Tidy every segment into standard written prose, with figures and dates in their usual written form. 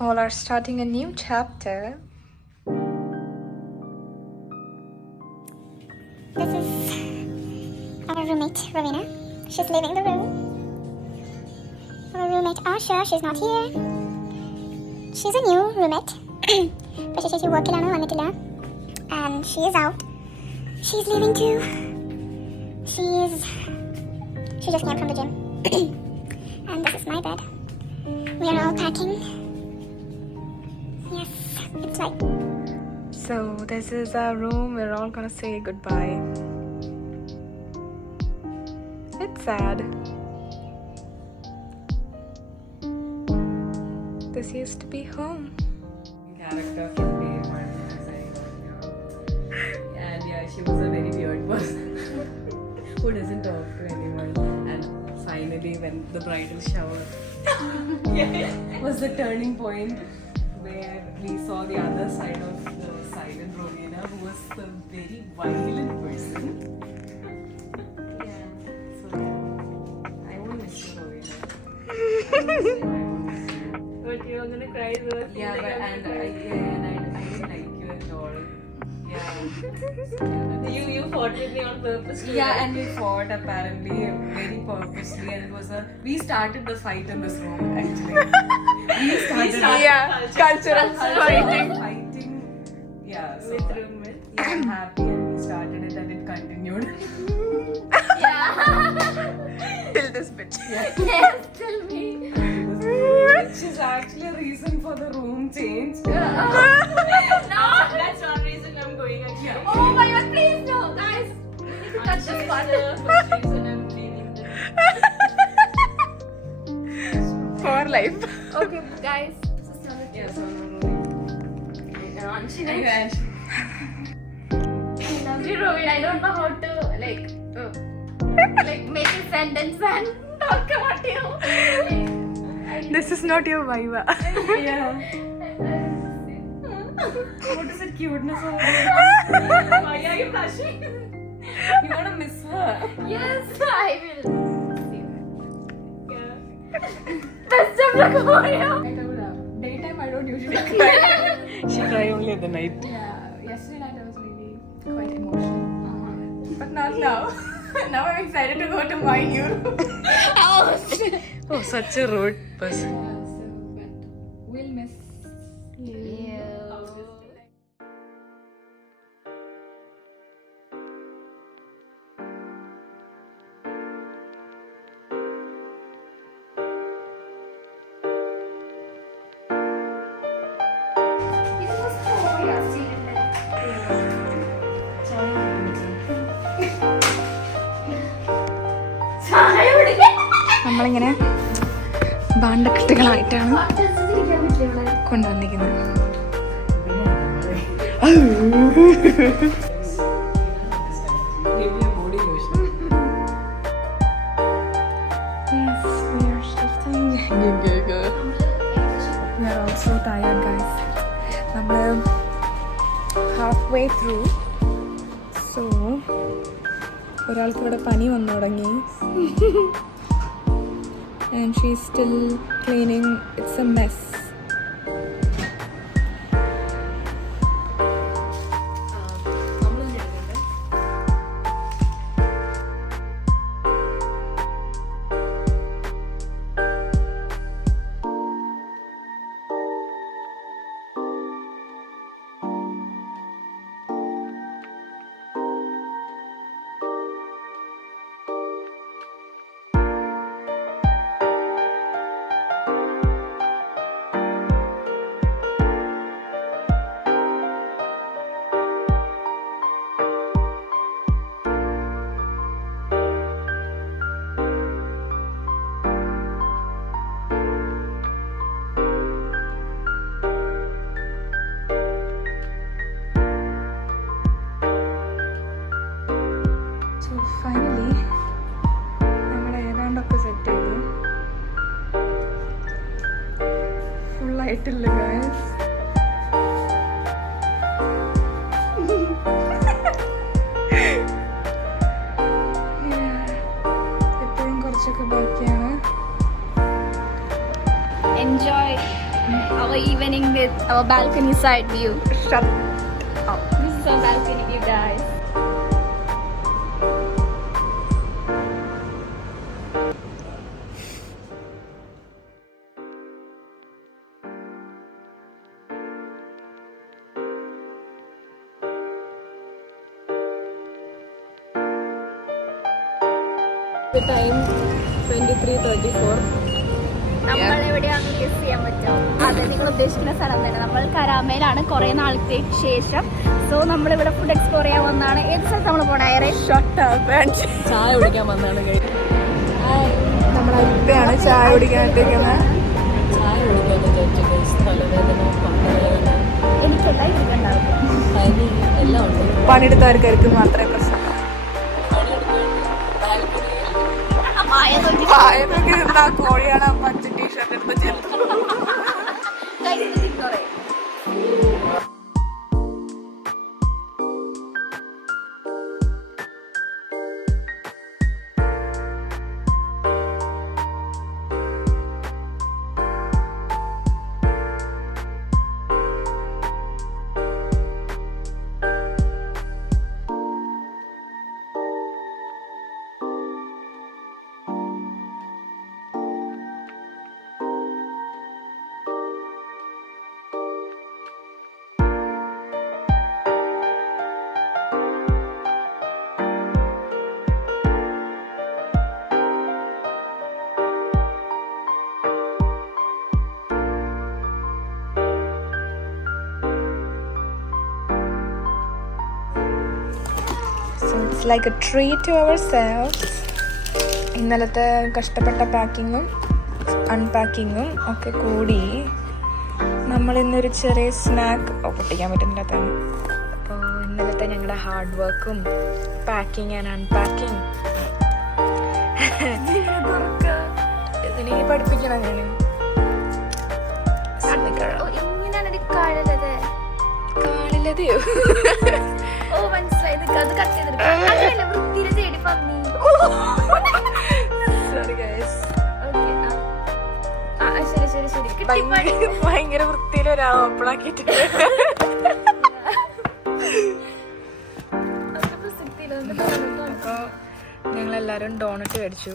all are starting a new chapter. This is our roommate, Ravina. She's leaving the room. Our roommate, Asha, she's not here. She's a new roommate. But she work and she is out. She's leaving too. She just came from the gym. And this is my bed. We are all packing. Yes, it's like... So this is our room. We're all gonna say goodbye. It's sad. This used to be home. Character from day one, and yeah, she was a very weird person who doesn't talk to anyone. And finally, when the bridal shower was the turning point where we saw the other side of the silent Rowena, who was the very violent person. Yeah, so yeah, I won't miss you, Rowena. But you're gonna cry though. Yeah, but and I didn't like you at all. Yeah. You fought with me on purpose. Yeah, and we fought apparently very purposely, and it was we started the fight in this room actually. we started Yeah, cultural fighting. fighting. Yeah, so With roommate. yeah, I'm happy and we started it and it continued. Till this bitch. Yes, tell me. Which is actually a reason for the room change. No, that's one reason I'm going actually. Oh my god, please no, guys. We need to touch this part. First reason I'm leaving this. For life. Okay, guys. This is not Yeah, so Anshi, anyway, I love you, Rohit. I don't know how to like make a sentence and talk about you. This is not your vibe. yeah. What is it, cuteness or Why are you blushing? you wanna miss her? Yes, I will. Yeah. Best of luck for you. Daytime I don't usually cry. She cry only at the night. Yeah, yesterday night I was really quite emotional. But not now. Now I'm excited to go to my new room. Oh, such a rude person. But we'll miss you. നമ്മളിങ്ങനെ ഭാണ്ഡക്കെട്ടുകളായിട്ടാണ് കൊണ്ടുവന്നിരിക്കുന്നത്. Give me a body lotion. Yes, we are shifting. We are also tired, guys. നമ്മൾ halfway through. So, ഒരാൾക്ക് ഇവിടെ പനി വന്നു തുടങ്ങി. And she's still cleaning. It's a mess. Finally നമ്മൾ ഏതാണ്ടൊക്കെ സെറ്റ് ചെയ്തു. ഫുള്ളായിട്ടില്ല ഗൈസ്. എപ്പോഴും കുറച്ചൊക്കെ ബാക്കിയാണ്. Enjoy. our evening with our balcony side view. Shut This is our balcony view, guys. The time 23:34. നമ്മൾ എവിടെയാണെന്ന് ഗസ് ചെയ്യാൻ പറ്റുമോ? അതെ, നിങ്ങൾ ഉദ്ദേശിക്കുന്ന സ്ഥലം തന്നെ. നമ്മൾ കരാമയിലാണ് കുറേ നാളത്തെ ശേഷം. സോ നമ്മളിവിടെ ഫുഡ് എക്സ്പ്ലോർ ചെയ്യാൻ വന്നതാണ്. ഏത് സ്ഥലത്ത് നമ്മൾ പോണേ? ചായ കുടിക്കാൻ വന്നാണ്. നമ്മുടെ ഇപ്പയാണ് ചായ കുടിക്കാനിട്ടിരിക്കുന്നത്. ചായ കുടിക്കാൻ തലവേദന, പക്കവേദന, എനിക്കെല്ലാം ഇരിക്കണ്ടാവും. പനി എല്ലാം ഉണ്ട്. പണിയെടുത്തവർക്ക് മാത്രമേ പ്രശ്നം. കോഴിയാണ് പച്ച ടീഷർട്ട് എടുത്ത് ചെറുത്ത്. It's like a treat to ourselves. ഇന്നലത്തെ കഷ്ടപ്പെട്ട പാക്കിങ്ങും അൺപാക്കിങ്ങും ഒക്കെ കൂടി നമ്മൾ ഇന്നൊരു ചെറിയ സ്നാക്ക് പൊട്ടിക്കാൻ പറ്റുന്നില്ല തന്നെ. അപ്പോൾ ഇന്നലത്തെ ഞങ്ങളുടെ ഹാർഡ് വർക്കും പാക്കിങ് ആൻഡ് അൺപാക്കിങ് ഇതിനെ പഠിപ്പിക്കണം ഞാൻ. കാളിലതെയോ? ഓ, മനസ്സിലായി. അത് കട്ട് ചെയ്തെടുക്കാം. വൃത്തിയിലെ തേടി പന്നി. Sorry guys. ശരി. ഭയങ്കര വൃത്തിയിൽ ഒരാൾ ഓപ്പണാക്കിയിട്ടുണ്ട്. അപ്പോൾ ഞങ്ങളെല്ലാവരും ഡോണറ്റ് മേടിച്ചു.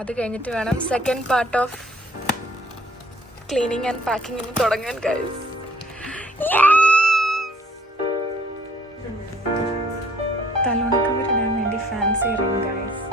അത് കഴിഞ്ഞിട്ട് വേണം second part of cleaning and പാക്കിങ്ങിന് തുടങ്ങാൻ ഗൈസ്. തലോണൊക്കെ വരാൻ വേണ്ടി fancy ring guys.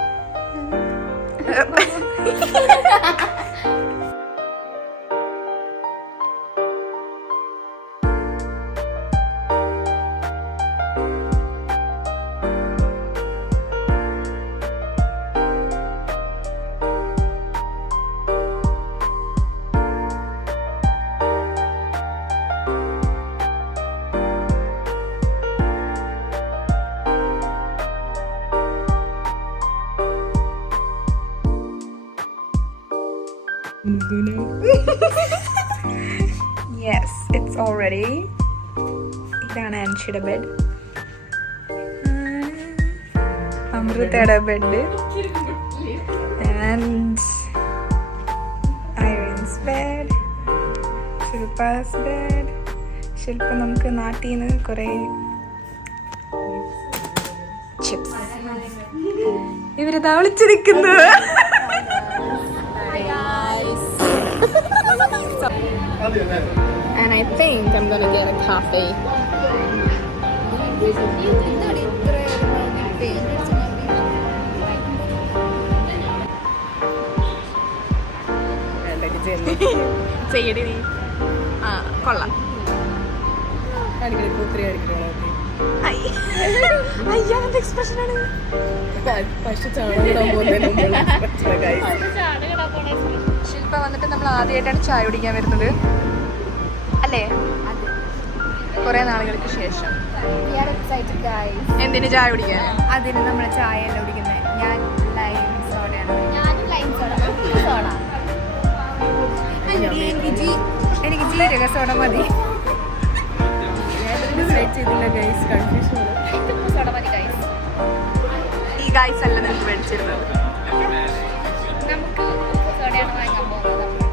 Yes, it's all ready. ഇതാണ് ആൻഷിയുടെ ബെഡ്, അമൃതയുടെ bed and Irene's bed, Shilpa's bed. Shilpa നമുക്ക് നാട്ടിൽ നിന്ന് കുറേ ചിപ്സ് ഇവരിതാ വിളിച്ചിരിക്കുന്നു. And I think I'm gonna get a coffee. ചെയ്യടി നീ. ആ കൊള്ളാം. അയ്യാന്റെ എക്സ്പ്രഷൻ ആണ്. ശില്പ വന്നിട്ട് നമ്മൾ ആദ്യമായിട്ടാണ് ചായ കുടിക്കാൻ വരുന്നത് അല്ലേ? കുറെ നാളുകൾക്ക് ശേഷം. എന്തിന് ചായ കുടിക്കാൻ? അതിന് നമ്മളെ ചായ അല്ല കുടിക്കുന്നത്. ഞാൻ ലൈം സോഡയാണ്. ഞാനും ലൈം സോഡ. എനിക്ക് ജീരക സോഡ മതി. സോഡ മതി ഗൈസ്. ഈ ഗൈസ് അല്ല നിങ്ങൾക്ക് മേടിച്ചിരുന്നത്. നമുക്ക് സോഡയാണ് വാങ്ങാൻ പോകുന്നത്.